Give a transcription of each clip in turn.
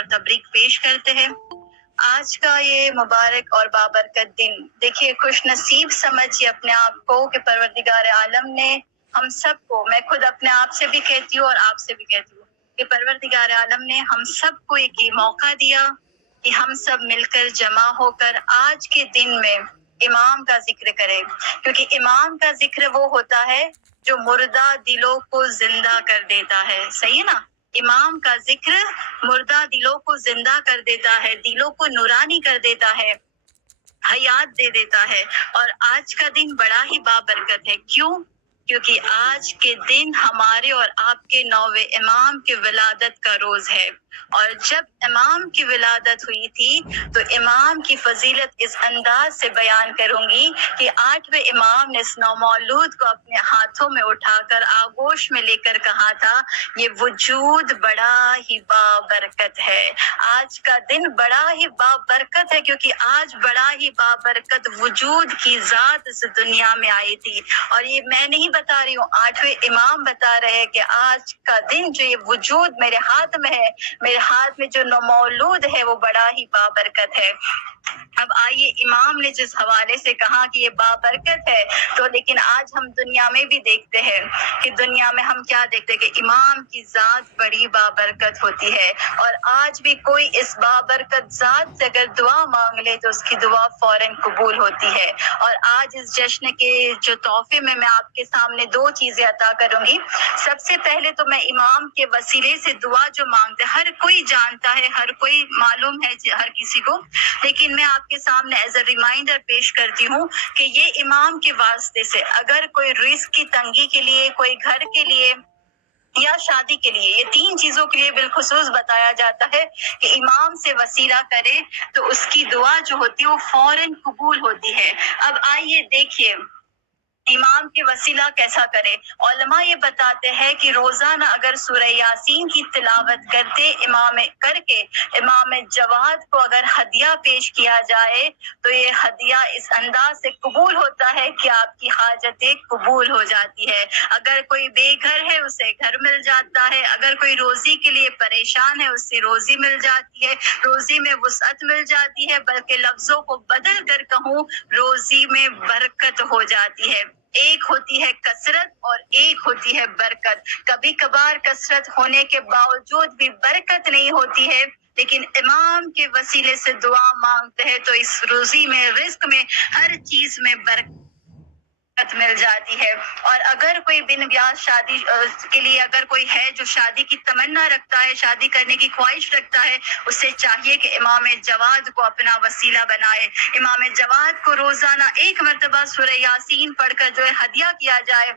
اور تبریک پیش کرتے ہیں۔ آج کا یہ مبارک اور بابرکت دن دیکھیے، خوش نصیب سمجھیے اپنے آپ کو کہ پروردگار عالم نے ہم سب کو، میں خود اپنے آپ سے بھی کہتی ہوں اور آپ سے بھی کہتی ہوں کہ پروردگار عالم نے ہم سب کو ایک موقع دیا کہ ہم سب مل کر جمع ہو کر آج کے دن میں امام کا ذکر کریں، کیونکہ امام کا ذکر وہ ہوتا ہے جو مردہ دلوں کو زندہ کر دیتا ہے۔ صحیح ہے نا؟ امام کا ذکر مردہ دلوں کو زندہ کر دیتا ہے، دلوں کو نورانی کر دیتا ہے، حیات دے دیتا ہے۔ اور آج کا دن بڑا ہی بابرکت ہے۔ کیوں؟ کیونکہ آج کے دن ہمارے اور آپ کے نویں امام کی ولادت کا روز ہے۔ اور جب امام کی ولادت ہوئی تھی تو امام کی فضیلت اس انداز سے بیان کروں گی کہ 8ویں امام نے اس نومولود کو اپنے ہاتھوں میں اٹھا کر آغوش میں لے کر کہا تھا، یہ وجود بڑا ہی بابرکت ہے۔ آج کا دن بڑا ہی بابرکت ہے کیونکہ آج بڑا ہی بابرکت وجود کی ذات اس دنیا میں آئی تھی۔ اور یہ میں نہیں بتا رہی ہوں، 8ویں امام بتا رہے ہیں کہ آج کا دن جو یہ وجود میرے ہاتھ میں ہے، میرے ہاتھ میں جو نومولود ہے وہ بڑا ہی بابرکت ہے۔ اب آئیے، امام نے جس حوالے سے کہا کہ یہ بابرکت ہے، تو لیکن آج ہم دنیا میں بھی دیکھتے ہیں کہ دنیا میں ہم کیا دیکھتے ہیں کہ امام کی ذات بڑی بابرکت ہوتی ہے۔ اور آج بھی کوئی اس بابرکت ذات سے اگر دعا مانگ لے تو اس کی دعا فوراً قبول ہوتی ہے۔ اور آج اس جشن کے جو تحفے میں آپ کے سامنے 2 چیزیں عطا کروں گی۔ سب سے پہلے تو میں امام کے وسیلے سے دعا جو مانگتے ہیں، ہر کوئی جانتا ہے، ہر کوئی معلوم ہے ہر کسی کو، لیکن میں آپ کے سامنے ایز اے ریمائنڈر پیش کرتی ہوں کہ یہ امام کے واسطے سے اگر کوئی رزق کی تنگی کے لیے، کوئی گھر کے لیے یا شادی کے لیے، یہ 3 چیزوں کے لیے بالخصوص بتایا جاتا ہے کہ امام سے وسیلہ کرے تو اس کی دعا جو ہوتی ہے وہ فوراً قبول ہوتی ہے۔ اب آئیے دیکھیے امام کے وسیلہ کیسا کرے۔ علماء یہ بتاتے ہیں کہ روزانہ اگر سورہ یاسین کی تلاوت کرتے کر کے امام جواد کو اگر ہدیہ پیش کیا جائے تو یہ ہدیہ اس انداز سے قبول ہوتا ہے کہ آپ کی حاجتیں قبول ہو جاتی ہے۔ اگر کوئی بے گھر ہے اسے گھر مل جاتا ہے، اگر کوئی روزی کے لیے پریشان ہے اسے روزی مل جاتی ہے، روزی میں وسعت مل جاتی ہے، بلکہ لفظوں کو بدل کر کہوں روزی میں برکت ہو جاتی ہے۔ ایک ہوتی ہے کثرت اور ایک ہوتی ہے برکت۔ کبھی کبھار کثرت ہونے کے باوجود بھی برکت نہیں ہوتی ہے، لیکن امام کے وسیلے سے دعا مانگتے ہیں تو اس روزی میں، رزق میں، ہر چیز میں برکت مل جاتی ہے۔ اور اگر کوئی بن بیاہ شادی کے لیے اگر کوئی ہے جو شادی کی تمنا رکھتا ہے، شادی کرنے کی خواہش رکھتا ہے، اسے چاہیے کہ امام جواد کو اپنا وسیلہ بنائے۔ امام جواد کو روزانہ 1 مرتبہ سورہ یاسین پڑھ کر جو ہے ہدیہ کیا جائے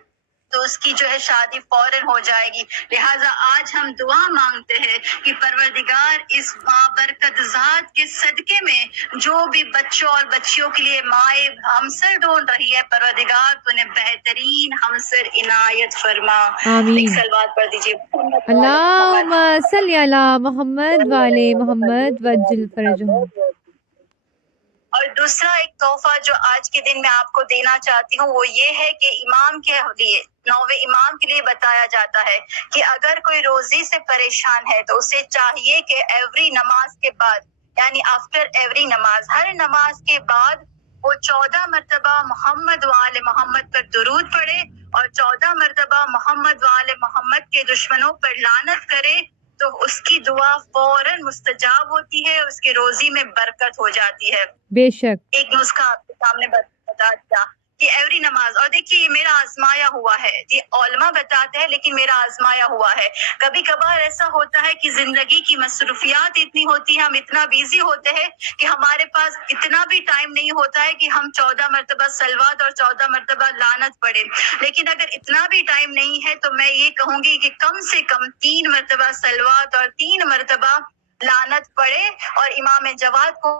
تو اس کی جو ہے شادی فوراً ہو جائے گی۔ لہٰذا آج ہم دعا مانگتے ہیں کہ پروردگار اس بابرکت ذات کے صدقے میں جو بھی بچوں اور بچیوں کے لیے مائیں ہمسر ڈھونڈ رہی ہے، پروردگار تو نے بہترین ہمسر عنایت فرما۔ ایک آمین۔ سلوات پڑھ دیجیے۔ اللہم صلی علی محمد وعلی محمد وجل فرجہم۔ اور دوسرا ایک تحفہ جو آج کے دن میں آپ کو دینا چاہتی ہوں وہ یہ ہے کہ امام کے لیے، 9ویں امام کے لیے بتایا جاتا ہے کہ اگر کوئی روزی سے پریشان ہے تو اسے چاہیے کہ ایوری نماز کے بعد، یعنی آفٹر ایوری نماز، ہر نماز کے بعد وہ 14 مرتبہ محمد وآل محمد پر درود پڑھے اور 14 مرتبہ محمد وآل محمد کے دشمنوں پر لعنت کرے تو اس کی دعا فوراً مستجاب ہوتی ہے، اس کے روزی میں برکت ہو جاتی ہے۔ بے شک۔ ایک نسخہ آپ کے سامنے بتا دیا کہ ایوری نماز، اور دیکھیے یہ میرا آزمایا ہوا ہے، یہ علماء بتاتے ہیں لیکن میرا آزمایا ہوا ہے۔ کبھی کبھار ایسا ہوتا ہے کہ زندگی کی مصروفیات اتنی ہوتی ہیں، ہم اتنا بیزی ہوتے ہیں کہ ہمارے پاس اتنا بھی ٹائم نہیں ہوتا ہے کہ ہم 14 مرتبہ صلوات اور 14 مرتبہ لعنت پڑھیں۔ لیکن اگر اتنا بھی ٹائم نہیں ہے تو میں یہ کہوں گی کہ کم سے کم 3 مرتبہ صلوات اور 3 مرتبہ لعنت پڑھے اور امام جواد کو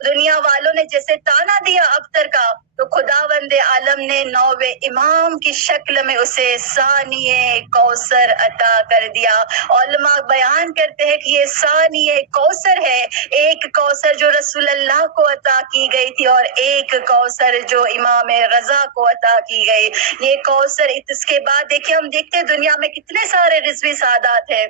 دنیا والوں نے جیسے تانا دیا ابتر کا، تو خداوند عالم نے 9ویں امام کی شکل میں اسے ثانیہ کوثر عطا کر دیا۔ علماء بیان کرتے ہیں کہ یہ ثانیہ کوثر ہے، ایک کوثر جو رسول اللہ کو عطا کی گئی تھی اور ایک کوثر جو امام رضا کو عطا کی گئی۔ یہ کوثر، اس کے بعد دیکھیں ہم دیکھتے ہیں دنیا میں کتنے سارے رضوی سادات ہیں،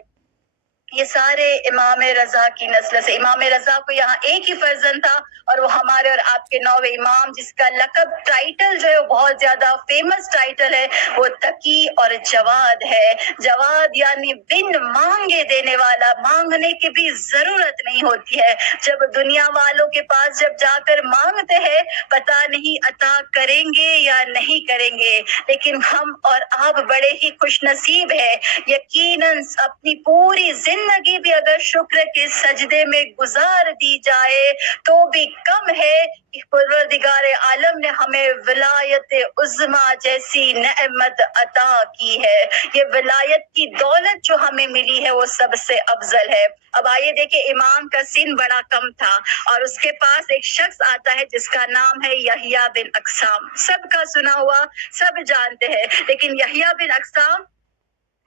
یہ سارے امام رضا کی نسل سے۔ امام رضا کو یہاں ایک ہی فرزند تھا اور وہ ہمارے اور آپ کے 9ویں امام، جس کا لقب ٹائٹل جو ہے وہ بہت زیادہ فیمس ٹائٹل ہے، وہ تقی اور جواد ہے۔ جواد یعنی بن مانگے دینے والا، مانگنے کی بھی ضرورت نہیں ہوتی ہے۔ جب دنیا والوں کے پاس جب جا کر مانگتے ہیں، پتہ نہیں عطا کریں گے یا نہیں کریں گے، لیکن ہم اور آپ بڑے ہی خوش نصیب ہیں۔ یقیناً اپنی پوری زندگی بھی اگر شکر کے سجدے میں گزار دی جائے تو بھی کم ہے کہ پروردگار عالم نے ہمیں ولایت عظمیٰ جیسی نعمت عطا کی ہے۔ یہ ولایت کی دولت جو ہمیں ملی ہے وہ سب سے افضل ہے۔ اب آئیے دیکھیں، امام کا سن بڑا کم تھا اور اس کے پاس ایک شخص آتا ہے جس کا نام ہے یحییٰ بن اقسام۔ سب کا سنا ہوا، سب جانتے ہیں، لیکن یحییٰ بن اقسام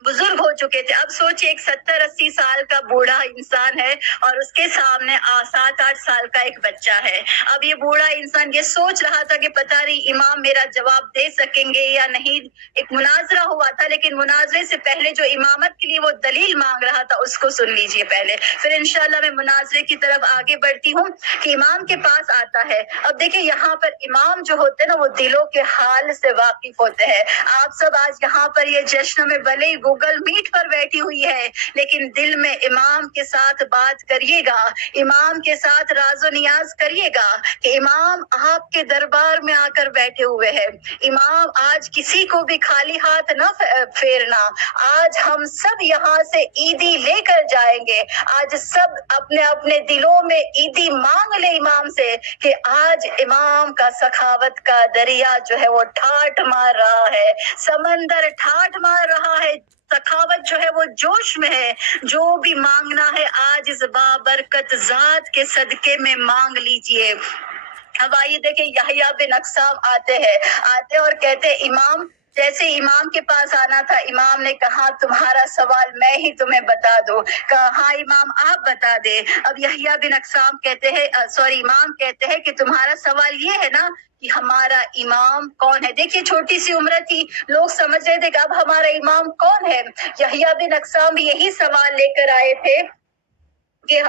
بزرگ ہو چکے تھے۔ اب سوچئے ایک 70-80 سال کا بوڑھا انسان ہے اور اس کے سامنے 7-8 سال کا ایک بچہ ہے۔ اب یہ بوڑھا انسان یہ سوچ رہا تھا کہ پتہ نہیں امام میرا جواب دے سکیں گے یا نہیں۔ ایک مناظرہ ہوا تھا، لیکن مناظرے سے پہلے جو امامت کے لیے وہ دلیل مانگ رہا تھا اس کو سن لیجئے پہلے، پھر انشاءاللہ میں مناظرے کی طرف آگے بڑھتی ہوں کہ امام کے پاس آتا ہے۔ اب دیکھیں یہاں پر امام جو ہوتے ہیں نا وہ دلوں کے حال سے واقف ہوتے ہیں۔ آپ سب آج یہاں پر یہ جشن میں بھلے ہی گوگل میٹ پر بیٹھی ہوئی ہے، لیکن دل میں امام کے ساتھ بات کریے گا، امام کے ساتھ راز و نیاز کریے گا کہ امام آپ کے دربار میں آ کر بیٹھے ہوئے ہیں۔ امام آج کسی کو بھی خالی ہاتھ نہ پھیرنا، آج ہم سب یہاں سے عیدی لے کر جائیں گے، آج سب اپنے اپنے دلوں میں عیدی مانگ لے امام سے کہ آج امام کا سخاوت کا دریا جو ہے وہ ٹھاٹھ مار رہا ہے، سمندر ٹھاٹھ مار رہا ہے، سخاوت جو ہے وہ جوش میں ہے۔ جو بھی مانگنا ہے آج اس بابرکت ذات کے صدقے میں مانگ لیجئے۔ اب آئیے دیکھیں یحییٰ بن اقسام آتے اور کہتے امام، جیسے امام کے پاس آنا تھا امام نے کہا تمہارا سوال میں ہی تمہیں بتا دوں، کہا ہاں امام آپ بتا دیں۔ اب یحییٰ بن اقسام کہتے ہیں امام کہتے ہیں کہ تمہارا سوال یہ ہے نا کہ ہمارا امام کون ہے۔ دیکھیے چھوٹی سی عمر تھی، لوگ سمجھ رہے تھے کہ اب ہمارا امام کون ہے۔ یحییٰ بن اقسام یہی سوال لے کر آئے تھے کہ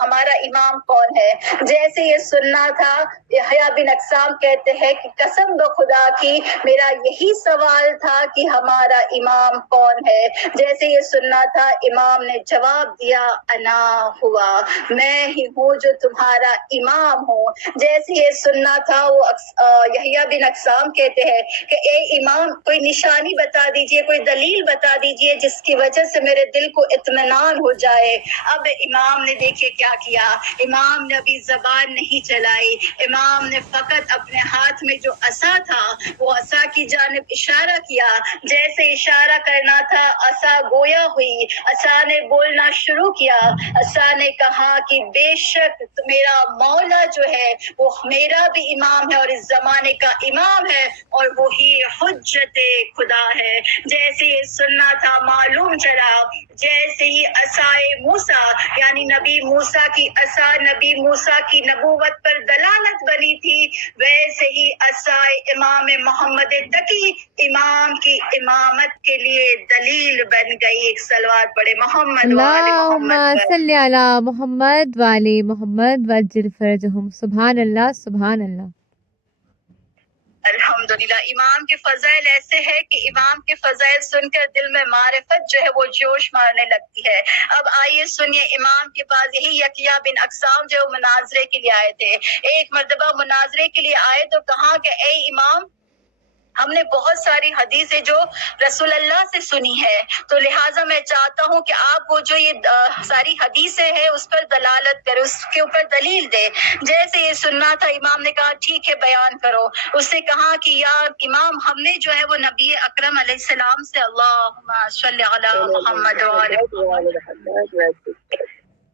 ہمارا امام کون ہے۔ جیسے یہ سننا تھا، یحییٰ بن اقسام کہتے ہیں کہ قسم خدا کی میرا یہی سوال تھا کہ ہمارا امام کون ہے۔ جیسے یہ سننا تھا امام نے جواب دیا انا ہوا، میں ہی ہوں جو تمہارا امام ہوں۔ جیسے یہ سننا تھا وہ یحییٰ بن اقسام کہتے ہیں کہ اے امام کوئی نشانی بتا دیجئے، کوئی دلیل بتا دیجئے جس کی وجہ سے میرے دل کو اطمینان ہو جائے۔ اب امام نے دیکھے کیا کیا، امام نے ابھی زبان نہیں چلائی، امام نے فقط اپنے ہاتھ میں جو عصا تھا وہ عصا کی جانب اشارہ کیا۔ جیسے اشارہ کرنا تھا عصا گویا ہوئی، عصا نے بولنا شروع کیا، عصا نے کہا کہ بے شک میرا مولا جو ہے وہ میرا بھی امام ہے اور اس زمانے کا امام ہے اور وہی حجت خدا ہے۔ جیسے یہ سننا تھا معلوم چلا، جیسے ہی عصائے موسیٰ یعنی نبی موسیٰ کی عصا نبی موسیٰ کی نبوت پر دلالت بنی تھی، ویسے ہی عصائے امام محمد تقی امام کی امامت کے لیے دلیل بن گئی۔ ایک صلوات پڑھے محمد وآل اللہم محمد پر۔ صلی علی محمد وآل محمد وعجل فرجہم۔ سبحان اللہ سبحان اللہ۔ الحمدللہ، امام کے فضائل ایسے ہے کہ امام کے فضائل سن کر دل میں معرفت جو ہے وہ جوش مارنے لگتی ہے۔ اب آئیے سنیے، امام کے پاس یہی یحییٰ بن اقسام جو مناظرے کے لیے آئے تھے۔ ایک مرتبہ مناظرے کے لیے آئے تو کہا کہ اے امام، ہم نے بہت ساری حدیثیں جو رسول اللہ سے سنی ہے، تو لہٰذا میں چاہتا ہوں کہ آپ وہ جو یہ ساری حدیثیں ہیں اس پر دلالت کریں، اس کے اوپر دلیل دیں۔ جیسے یہ سننا تھا امام نے کہا ٹھیک ہے بیان کرو۔ اس نے کہا کہ یا امام ہم نے جو ہے وہ نبی اکرم علیہ السلام سے اللہم صلی علی محمد وآل محمد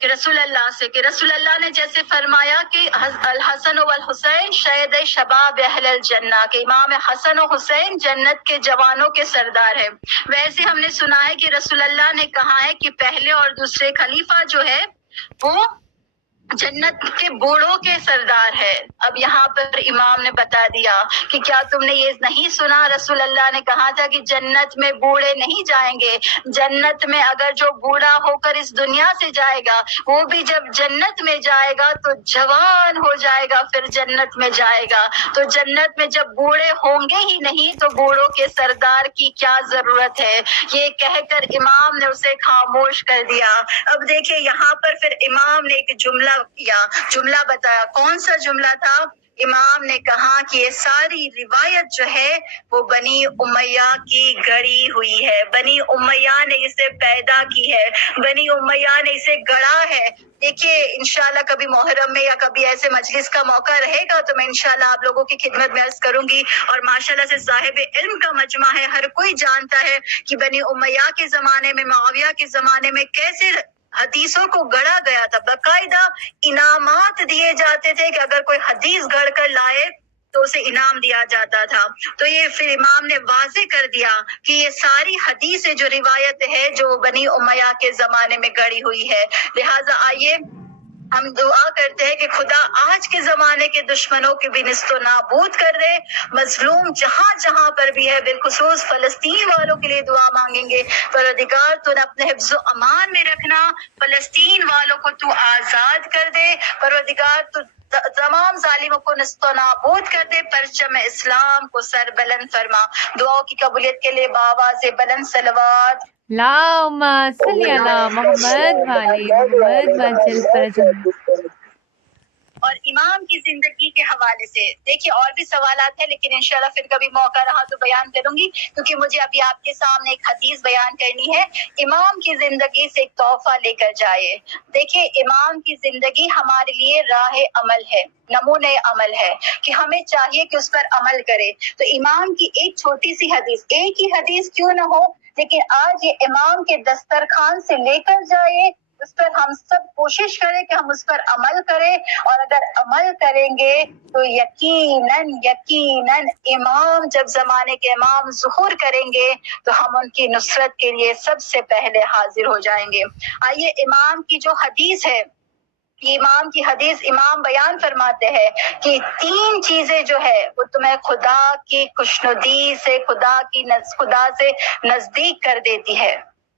کہ رسول اللہ نے جیسے فرمایا کہ الحسن والحسین شہید شباب اہل الجنہ، کہ امام حسن و حسین جنت کے جوانوں کے سردار ہے، ویسے ہم نے سنا ہے کہ رسول اللہ نے کہا ہے کہ پہلے اور دوسرے خلیفہ جو ہے وہ جنت کے بوڑھوں کے سردار ہے۔ اب یہاں پر امام نے بتا دیا کہ کیا تم نے یہ نہیں سنا، رسول اللہ نے کہا تھا کہ جنت میں بوڑھے نہیں جائیں گے، جنت میں اگر جو بوڑھا ہو کر اس دنیا سے جائے گا وہ بھی جب جنت میں جائے گا تو جوان ہو جائے گا، پھر جنت میں جائے گا۔ تو جنت میں جب بوڑھے ہوں گے ہی نہیں تو بوڑھوں کے سردار کی کیا ضرورت ہے، یہ کہہ کر امام نے اسے خاموش کر دیا۔ اب دیکھیں یہاں پر پھر امام نے ایک جملہ بتایا، کون سا جملہ تھا؟ امام نے کہا کہ یہ ساری روایت جو ہے وہ بنی امیہ کی گڑی ہوئی ہے، بنی امیہ نے اسے پیدا کی ہے، بنی امیہ نے اسے گڑا ہے۔ دیکھیے انشاءاللہ کبھی محرم میں یا کبھی ایسے مجلس کا موقع رہے گا تو میں انشاءاللہ آپ لوگوں کی خدمت میں عرض کروں گی، اور ماشاءاللہ سے صاحب علم کا مجمع ہے، ہر کوئی جانتا ہے کہ بنی امیہ کے زمانے میں، معاویہ کے زمانے میں کیسے حدیثوں کو گڑا گیا تھا، باقاعدہ انعامات دیے جاتے تھے کہ اگر کوئی حدیث گڑھ کر لائے تو اسے انعام دیا جاتا تھا۔ تو یہ پھر امام نے واضح کر دیا کہ یہ ساری حدیثیں جو روایت ہے جو بنی امیہ کے زمانے میں گڑی ہوئی ہے، لہٰذا آئیے ہم دعا کرتے ہیں کہ خدا آج کے زمانے کے دشمنوں کی بھی نیست و نابود کر دے، مظلوم جہاں جہاں پر بھی ہے، بالخصوص فلسطین والوں کے لیے دعا مانگیں گے، پروردگار تو اپنے حفظ و امان میں رکھنا، فلسطین والوں کو تو آزاد کر دے، پروردگار تو تمام ظالموں کو نیست و نابود کر دے، پرچم اسلام کو سر بلند فرما۔ دعاؤں کی قبولیت کے لیے بآواز بلند صلوات اللہم صلی علی محمد وعلی محمد وعجل فرجہ۔ اور امام کی زندگی کے حوالے سے دیکھیے اور بھی سوالات ہیں، لیکن انشاءاللہ پھر کبھی موقع رہا تو بیان کروں گی، کیونکہ مجھے ابھی آپ کے سامنے ایک حدیث بیان کرنی ہے۔ امام کی زندگی سے ایک تحفہ لے کر جائے۔ دیکھیے امام کی زندگی ہمارے لیے راہ عمل ہے، نمونۂ عمل ہے کہ ہمیں چاہیے کہ اس پر عمل کرے۔ تو امام کی ایک چھوٹی سی حدیث، ایک ہی حدیث کیوں نہ ہو، لیکن آج یہ امام کے دسترخوان سے لے کر جائے، اس پر ہم سب کوشش کریں کہ ہم اس پر عمل کریں، اور اگر عمل کریں گے تو یقیناً امام جب زمانے کے امام ظہور کریں گے تو ہم ان کی نصرت کے لیے سب سے پہلے حاضر ہو جائیں گے۔ آئیے امام کی جو حدیث ہے، امام کی حدیث امام بیان فرماتے ہیں کہ 3 چیزیں جو ہے وہ تمہیں خدا کی خوشنودی سے، خدا سے نزدیک کر دیتی ہے۔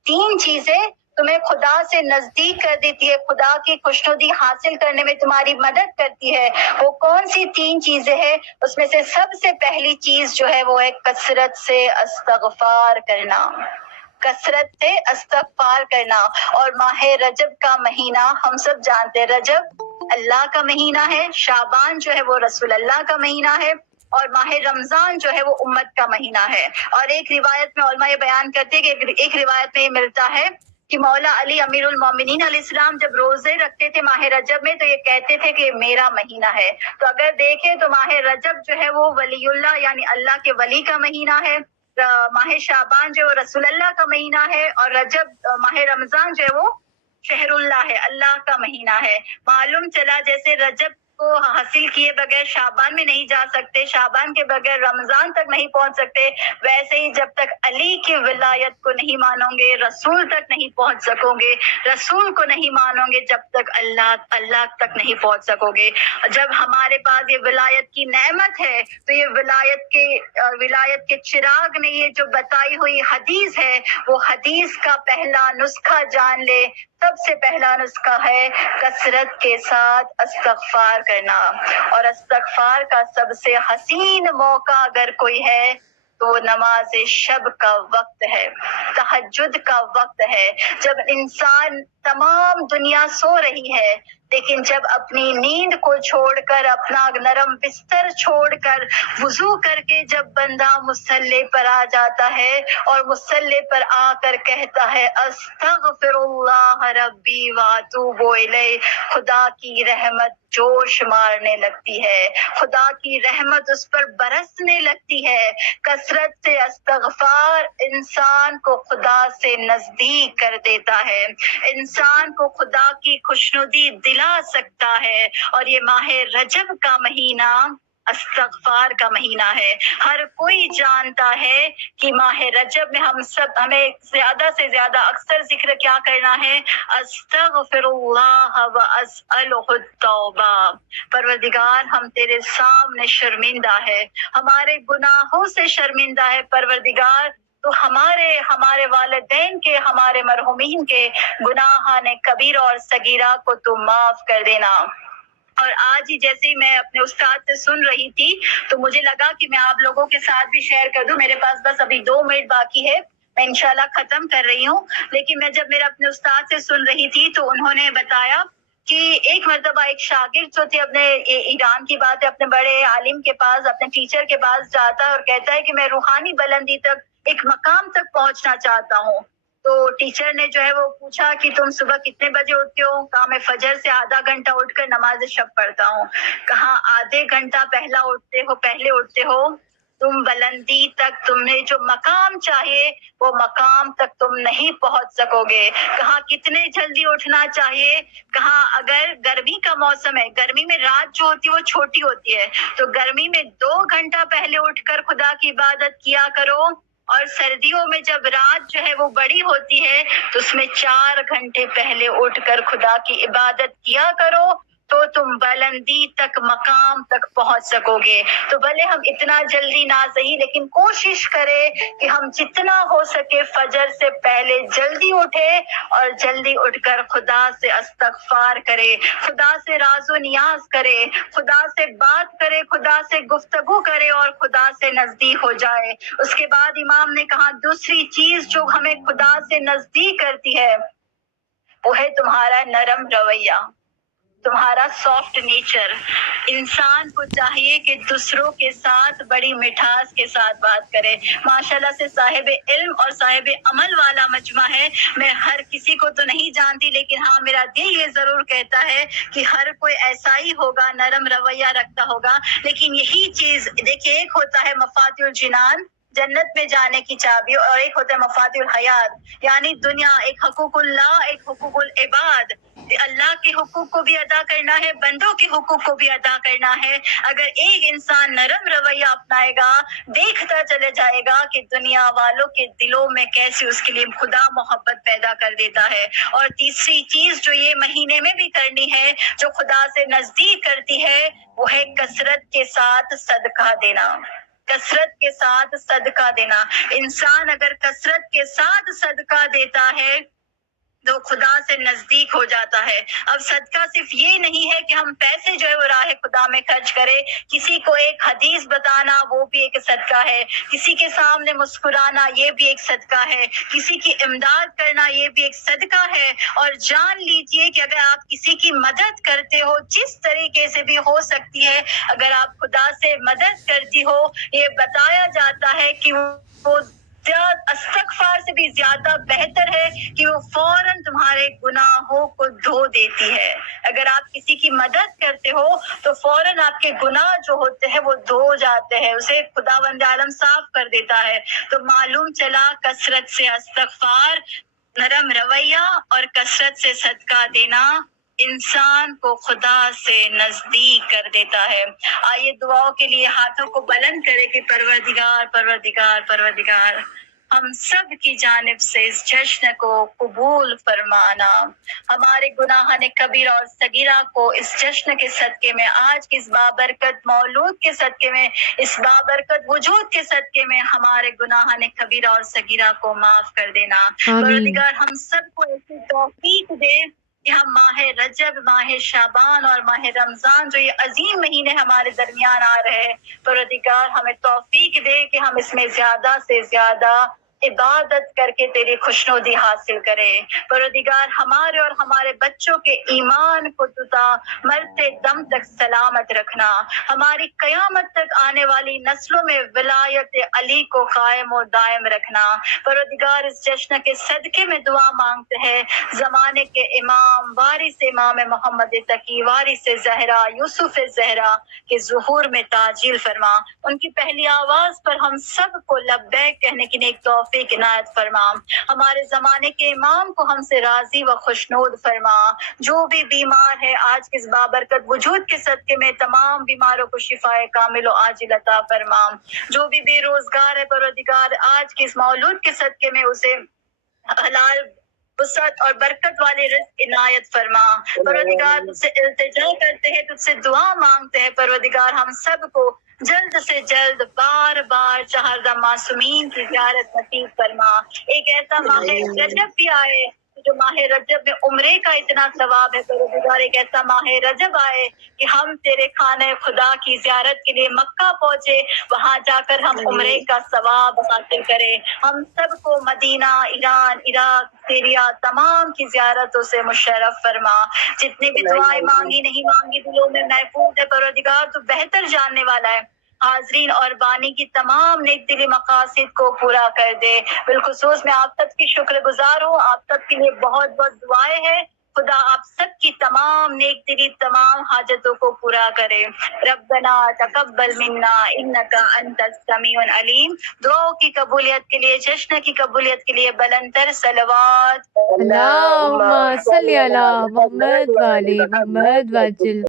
3 چیزیں تمہیں خدا سے نزدیک کر دیتی ہے، خدا کی خوشنودی حاصل کرنے میں تمہاری مدد کرتی ہے۔ وہ کون سی 3 چیزیں ہیں؟ اس میں سے سب سے پہلی چیز جو ہے وہ ہے کثرت سے استغفار کرنا، کثرت سے استغفار کرنا۔ اور ماہ رجب کا مہینہ ہم سب جانتے ہیں، رجب اللہ کا مہینہ ہے، شعبان جو ہے وہ رسول اللہ کا مہینہ ہے، اور ماہ رمضان جو ہے وہ امت کا مہینہ ہے۔ اور ایک روایت میں علماء یہ بیان کرتے ہیں کہ ایک روایت میں یہ ملتا ہے کہ مولا علی امیر المومنین علیہ السلام جب روزے رکھتے تھے ماہ رجب میں تو یہ کہتے تھے کہ یہ میرا مہینہ ہے۔ تو اگر دیکھیں تو ماہ رجب جو ہے وہ ولی اللہ یعنی اللہ کے ولی کا مہینہ ہے، ماہ شعبان جو ہے وہ رسول اللہ کا مہینہ ہے، اور رجب ماہ رمضان جو ہے وہ شہر اللہ ہے، اللہ کا مہینہ ہے۔ معلوم چلا جیسے رجب کو حاصل کیے بغیر شعبان میں نہیں جا سکتے، شعبان کے بغیر رمضان تک نہیں پہنچ سکتے، ویسے ہی جب تک علی کی ولایت کو نہیں مانو گے رسول تک نہیں پہنچ سکو گے، رسول کو نہیں مانو گے جب تک اللہ تک نہیں پہنچ سکو گے۔ جب ہمارے پاس یہ ولایت کی نعمت ہے تو یہ ولایت کے چراغ نے یہ جو بتائی ہوئی حدیث ہے وہ حدیث کا پہلا نسخہ جان لے۔ سب سے پہلا نسخہ ہے کثرت کے ساتھ استغفار کرنا، اور استغفار کا سب سے حسین موقع اگر کوئی ہے تو وہ نماز شب کا وقت ہے، تہجد کا وقت ہے، جب انسان تمام دنیا سو رہی ہے، لیکن جب اپنی نیند کو چھوڑ کر، اپنا نرم بستر چھوڑ کر، وضو کر کے جب بندہ مصلی پر آ جاتا ہے اور مصلی پر آ کر کہتا ہے استغفر اللہ ربی واتوب الیہ، خدا کی رحمت جوش مارنے لگتی ہے، خدا کی رحمت اس پر برسنے لگتی ہے۔ کثرت سے استغفار انسان کو خدا سے نزدیک کر دیتا ہے، انسان کو خدا کی خوشنودی دلا سکتا ہے، اور یہ ماہ رجب کا مہینہ استغفار کا مہینہ ہے۔ ہر کوئی جانتا ہے کہ ماہ رجب میں ہمیں زیادہ سے زیادہ اکثر ذکر کیا کرنا ہے؟ استغفر اللہ و اسألہ التوبہ۔ پروردگار ہم تیرے سامنے شرمندہ ہے، ہمارے گناہوں سے شرمندہ ہے پروردگار، تو ہمارے والدین کے، ہمارے مرحومین کے گناہان کبیرہ اور صغیرہ کو تو معاف کر دینا۔ اور آج ہی جیسے ہی میں اپنے استاد سے سن رہی تھی تو مجھے لگا کہ میں آپ لوگوں کے ساتھ بھی شیئر کر دوں۔ میرے پاس بس ابھی 2 منٹ باقی ہے، میں انشاءاللہ ختم کر رہی ہوں، لیکن میں جب میرے اپنے استاد سے سن رہی تھی تو انہوں نے بتایا کہ ایک مرتبہ ایک شاگرد جو تھے، اپنے ایران کی بات ہے، اپنے بڑے عالم کے پاس، اپنے ٹیچر کے پاس جاتا ہے اور کہتا ہے کہ میں روحانی بلندی تک، ایک مقام تک پہنچنا چاہتا ہوں۔ تو ٹیچر نے جو ہے وہ پوچھا کہ تم صبح کتنے بجے اٹھتے ہو؟ کہا میں فجر سے آدھا گھنٹہ اٹھ کر نماز شب پڑھتا ہوں۔ کہا آدھے گھنٹہ پہلے اٹھتے ہو، تم بلندی تک، تم نے جو مقام چاہیے وہ مقام تک تم نہیں پہنچ سکو گے۔ کہا کتنے جلدی اٹھنا چاہیے؟ کہا اگر گرمی کا موسم ہے، گرمی میں رات جو ہوتی ہے وہ چھوٹی ہوتی ہے، تو گرمی میں 2 گھنٹہ پہلے اٹھ کر خدا کی عبادت کیا کرو، اور سردیوں میں جب رات جو ہے وہ بڑی ہوتی ہے تو اس میں 4 گھنٹے پہلے اٹھ کر خدا کی عبادت کیا کرو، تو تم بلندی تک، مقام تک پہنچ سکو گے۔ تو بھلے ہم اتنا جلدی نہ صحیح، لیکن کوشش کرے کہ ہم جتنا ہو سکے فجر سے پہلے جلدی اٹھے، اور جلدی اٹھ کر خدا سے استغفار کرے، خدا سے راز و نیاز کرے، خدا سے بات کرے، خدا سے گفتگو کرے اور خدا سے نزدیک ہو جائے۔ اس کے بعد امام نے کہا دوسری چیز جو ہمیں خدا سے نزدیک کرتی ہے وہ ہے تمہارا نرم رویہ، تمہارا سافٹ نیچر۔ انسان کو چاہیے کہ دوسروں کے ساتھ بڑی مٹھاس کے ساتھ بات کرے۔ ماشاءاللہ سے صاحب علم اور صاحب عمل والا مجمع ہے، میں ہر کسی کو تو نہیں جانتی، لیکن ہاں میرا دل یہ ضرور کہتا ہے کہ ہر کوئی ایسا ہی ہوگا، نرم رویہ رکھتا ہوگا۔ لیکن یہی چیز دیکھیں، ایک ہوتا ہے مفاتیح الجنان، جنت میں جانے کی چابی، اور ایک ہوتا ہے مفاتیح الحیات یعنی دنیا، ایک حقوق اللہ، ایک حقوق العباد۔ اللہ کے حقوق کو بھی ادا کرنا ہے، بندوں کے حقوق کو بھی ادا کرنا ہے۔ اگر ایک انسان نرم رویہ اپنائے گا، دیکھتا چلے جائے گا کہ دنیا والوں کے دلوں میں کیسے اس کے لیے خدا محبت پیدا کر دیتا ہے۔ اور تیسری چیز جو یہ مہینے میں بھی کرنی ہے، جو خدا سے نزدیک کرتی ہے، وہ ہے کثرت کے ساتھ صدقہ دینا۔ کثرت کے ساتھ صدقہ دینا۔ انسان اگر کثرت کے ساتھ صدقہ دیتا ہے تو خدا سے نزدیک ہو جاتا ہے۔ اب صدقہ صرف یہ نہیں ہے کہ ہم پیسے جو ہے وہ راہ خدا میں خرچ کرے، کسی کو ایک حدیث بتانا وہ بھی ایک صدقہ ہے، کسی کے سامنے مسکرانا یہ بھی ایک صدقہ ہے، کسی کی امداد کرنا یہ بھی ایک صدقہ ہے۔ اور جان لیجئے کہ اگر آپ کسی کی مدد کرتے ہو، جس طریقے سے بھی ہو سکتی ہے، اگر آپ خدا سے مدد کرتی ہو، یہ بتایا جاتا ہے کہ وہ استغفار سے بھی زیادہ بہتر ہے کہ وہ فوراً تمہارے گناہوں کو دھو دیتی ہے۔ اگر آپ کسی کی مدد کرتے ہو تو فوراً آپ کے گناہ جو ہوتے ہیں وہ دھو جاتے ہیں، اسے خداوند عالم صاف کر دیتا ہے۔ تو معلوم چلا کثرت سے استغفار، نرم رویہ اور کثرت سے صدقہ دینا انسان کو خدا سے نزدیک کر دیتا ہے۔ آئیے دعاؤں کے لیے ہاتھوں کو بلند کرے کہ پروردگار پروردگار پروردگار ہم سب کی جانب سے اس جشن کو قبول فرمانا، ہمارے گناہان کبیرہ اور صغیرہ کو اس جشن کے صدقے میں، آج کے اس بابرکت مولود کے صدقے میں، اس بابرکت وجود کے صدقے میں ہمارے گناہان کبیرہ اور صغیرہ کو معاف کر دینا۔ آمین۔ پروردگار ہم سب کو ایسی توفیق دے کہ ہم ماہ رجب، ماہ شعبان اور ماہ رمضان جو یہ عظیم مہینے ہمارے درمیان آ رہے ہیں، پروردگار ہمیں توفیق دے کہ ہم اس میں زیادہ سے زیادہ عبادت کر کے تیری خوشنودی حاصل کرے۔ پروردگار ہمارے اور ہمارے بچوں کے ایمان کو تو مرتے دم تک سلامت رکھنا، ہماری قیامت تک آنے والی نسلوں میں ولایت علی کو قائم و دائم رکھنا۔ پروردگار اس جشن کے صدقے میں دعا مانگتے ہیں زمانے کے امام وارث امام محمد تقی وارث زہرا یوسف زہرا کے ظہور میں تعجیل فرما، ان کی پہلی آواز پر ہم سب کو لبیک کہنے کی نیک توفیق عنایت فرما، ہمارے زمانے کے امام کو ہم سے راضی و خوشنود فرما، جو بھی بیمار ہے آج کے اس بابرکت وجود کے صدقے میں تمام بیماروں کو شفائے کامل و عاجل عطا فرما، جو بھی بے روزگار ہے پروردگار آج کے اس مولود کے صدقے میں اسے حلال وسعت اور برکت والے رزق عنایت فرما۔ پروردگار تجھ سے التجا کرتے ہیں، تجھ سے دعا مانگتے ہیں، پروردگار ہم سب کو جلد سے جلد بار بار چہاردہ معصومین کی زیارت نصیب فرما۔ ایک ایسا ماہ رجب بھی آئے جو ماہ رجب میں عمرے کا اتنا ثواب ہے، پروردگار ایک ایسا ماہ رجب آئے کہ ہم تیرے خانہ خدا کی زیارت کے لیے مکہ پہنچے، وہاں جا کر ہم عمرے کا ثواب حاصل کریں، ہم سب کو مدینہ، ایران، عراق، سیریا تمام کی زیارتوں سے مشرف فرما۔ جتنے بھی دعائیں مانگی نہیں مانگی دلوں میں محفوظ ہے پروردگار، تو بہتر جاننے والا ہے، حاضرین اور بانی کی تمام نیک دلی مقاصد کو پورا کر دے۔ بالخصوص میں آپ سب کی شکر گزار ہوں، آپ سب کے لیے بہت بہت دعائیں ہیں، خدا آپ سب کی تمام نیک دلی تمام حاجتوں کو پورا کرے۔ ربنا تقبل منا انک انت السمیع العلیم۔ دعاؤں کی قبولیت کے لیے، جشن کی قبولیت کے لیے بلند تر صلوات۔ اللہم صلی علی محمد وعلی محمد وعجل